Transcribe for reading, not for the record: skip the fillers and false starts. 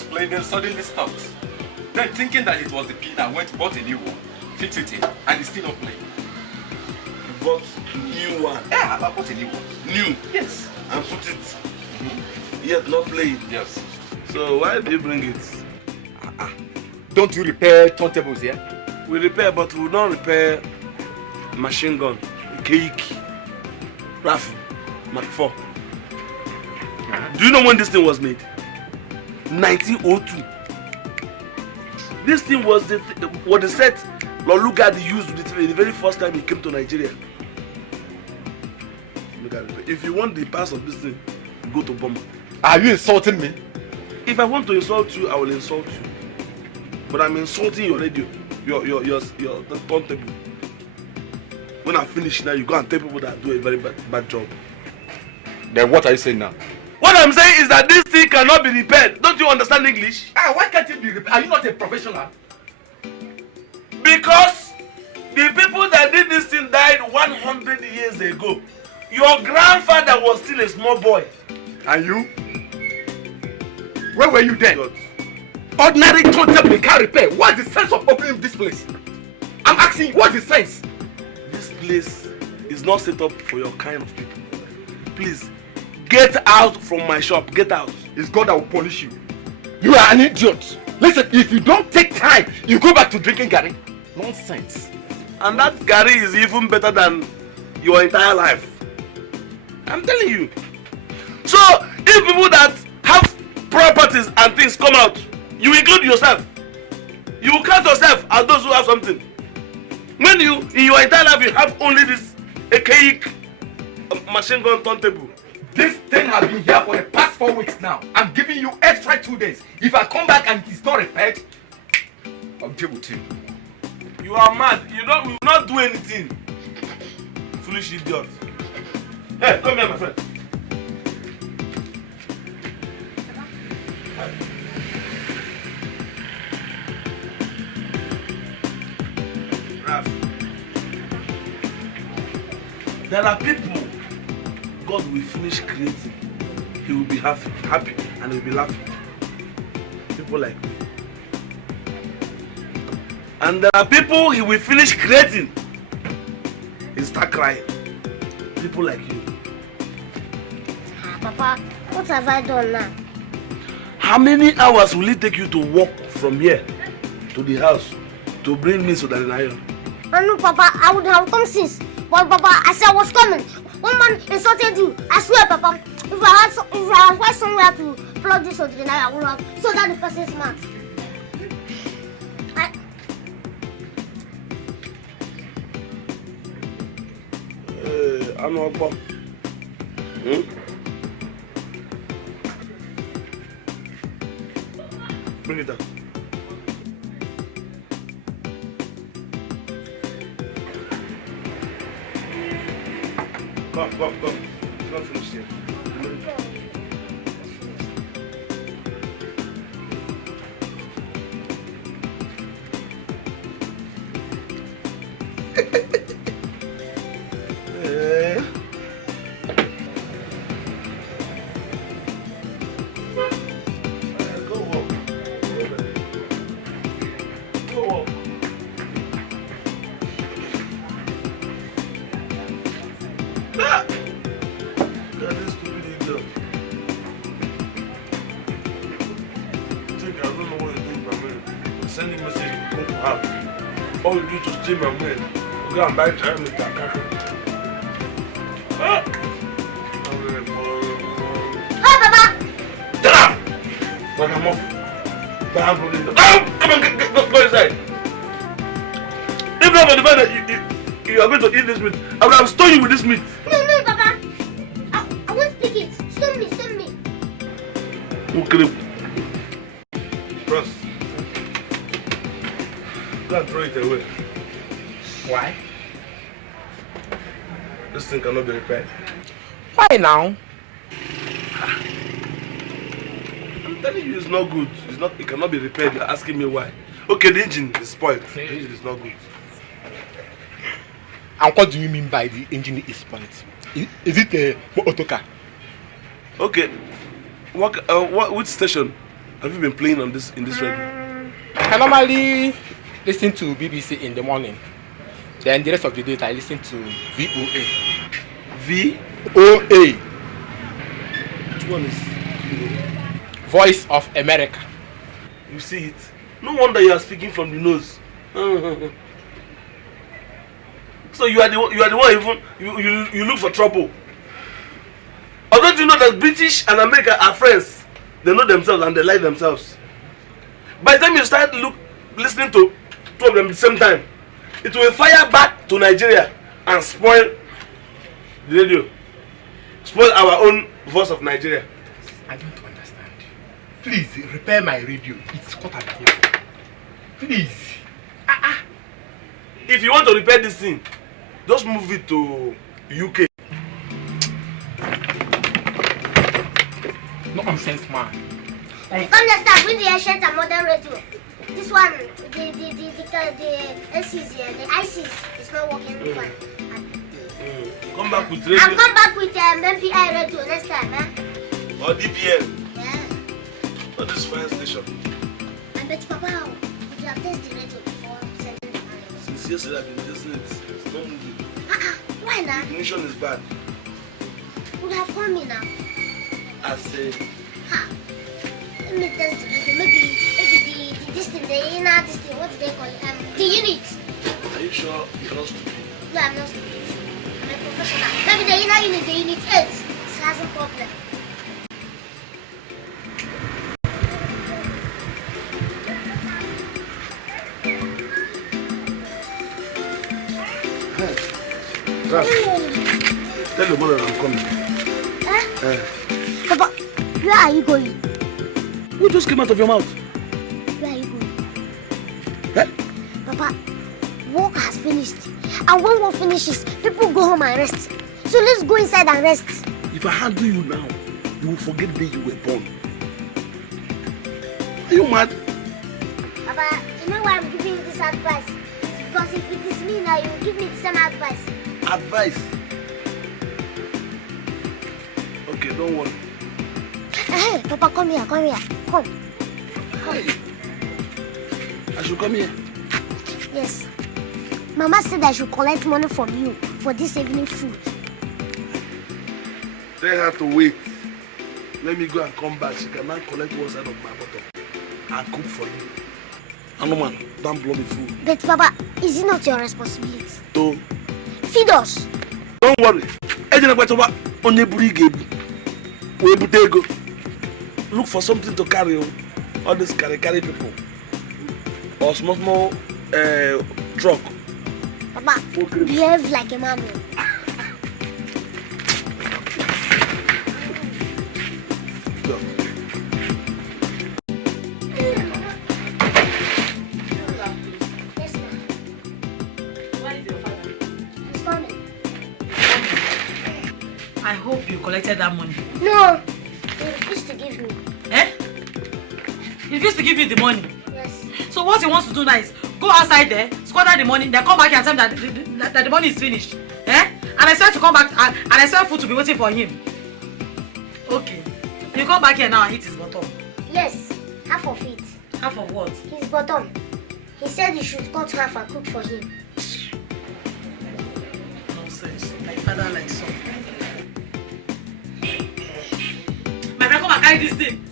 was playing, then suddenly stopped. Then thinking that it was the pin, I went bought a new one, fixed it in, and it's still not playing. You bought a new one? Yeah, I bought a new one. New? Yes. And put it, yet not play it? Yes. So why did you bring it? Don't you repair turntables here? We repair, but we don't repair machine gun, cake, rifle, Mark 4. Do you know when this thing was made? 1902. This thing was the set Lolugadi used the very first time he came to Nigeria. Look at it. If you want the pass of this thing, go to Burma. Are you insulting me? If I want to insult you, I will insult you. But I'm insulting your radio, the turntable. When I finish now, you go and tell people that I do a very bad job. Then what are you saying now? What I'm saying is that this thing cannot be repaired. Don't you understand English? Why can't it be repaired? Are you not a professional? Because the people that did this thing died 100 years ago. Your grandfather was still a small boy. And you? Where were you then? God. Ordinary turntable can't repair. What's the sense of opening this place? I'm asking you, what's the sense? This place is not set up for your kind of people. Please, get out from my shop. Get out. It's God that will punish you. You are an idiot. Listen, if you don't take time, you go back to drinking Gary. Nonsense. And that Gary is even better than your entire life. I'm telling you. So, if people that have properties and things come out, you include yourself. You will count yourself as those who have something. When you, in your entire life, you have only this archaic machine gun turntable. This thing has been here for the past 4 weeks now. I'm giving you extra 2 days. If I come back and it is not repaired, I'll deal with you. You are mad. You will not do anything. Foolish idiot. Hey, come here, my friend. There are people God will finish creating. He will be happy and he will be laughing. People like me. And there are people he will finish creating. He start crying. People like you. Papa, what have I done now? How many hours will it take you to walk from here to the house to bring me so that I know, Papa, I would have come since. But Papa, I said I was coming. One man insulted you. I swear, Papa, if I had somewhere to plug this or I would have so that the person's mouth. I'm not Paw. Bring it down. Come. It's not finished yet. All you do is to steal my money. Go and buy time with that cafe. Hey, Papa! Get up! But I'm off. Come on, go inside. If not for the fact that you are going to eat this meat, I would have stoned you with this meat. No, Papa. I won't pick it. Stone me. Okay. Ross. Go and throw it away. Why? This thing cannot be repaired. Why now? I'm telling you, it's not good. It cannot be repaired. You're asking me why. Okay, the engine is spoiled. The engine is not good. And what do you mean by the engine is spoiled? Is it a auto car? Okay. Which station? Have you been playing on this in this radio? I normally listen to BBC in the morning. Then the rest of the day I listen to VOA. VOA. Which one is? Voice of America. You see it? No wonder you are speaking from the nose. So you are the one even you look for trouble. Or don't you know that British and America are friends? They know themselves and they like themselves. By the time you start listening to two of them at the same time, it will fire back to Nigeria and spoil the radio. Spoil our own voice of Nigeria. I don't understand. Please repair my radio. It's cut at here. Please. If you want to repair this thing, just move it to UK. Nonsense, man. Understand? Bring the ancient and modern radio. This one, the SCs here, the ICs, is not working fine. Come back with radio. I'll come back with MPI radio next time, eh? Or DPN. Yeah. Or this fire station. I bet Papa, would you have tested the radio before sending it? Since yesterday I've been testing it. It's not moving. Why not? The ignition is bad. Would have called me now. I said. Let me test the radio. Maybe this thing, the inner this thing, what do they call it? The unit. Are you sure you're not stupid? No, I'm not stupid. I'm a professional. Maybe the inner unit, the unit 8. It has a problem. Tell your mother I'm coming. Papa, where are you going? What just came out of your mouth? Where are you going? Papa, work has finished. And when work finishes, people go home and rest. So let's go inside and rest. If I handle you now, you will forget the day you were born. Are you mad? Papa, you know why I'm giving you this advice? It's because if it is me now, you will give me the same advice. Advice? Okay, don't worry. Hey, Papa, come here, come here. Come. Hey. I should come here? Yes. Mama said I should collect money from you for this evening food. Tell her to wait. Let me go and come back. She can now collect one side of my bottle and cook for you. And no man, don't blow the food. But Papa, is it not your responsibility? To feed us. Don't worry. Look for something to carry on. All these carry people. Or small truck. Papa, behave like a man. Go. Yes, ma'am. Where is your father? He's coming. I hope you collected that money. No, he refused to give me. Eh? He refused to give you the money. Yes. So what he wants to do now is go outside there, squander the money, then come back and tell me that the money is finished. Eh? And I expect to come back and I expect food to be waiting for him. Okay. You come back here now and eat his bottom. Yes, half of it. Half of what? His bottom. He said you should cut half and cook for him. Nonsense. Like father, like son. My friend, come and carry this thing.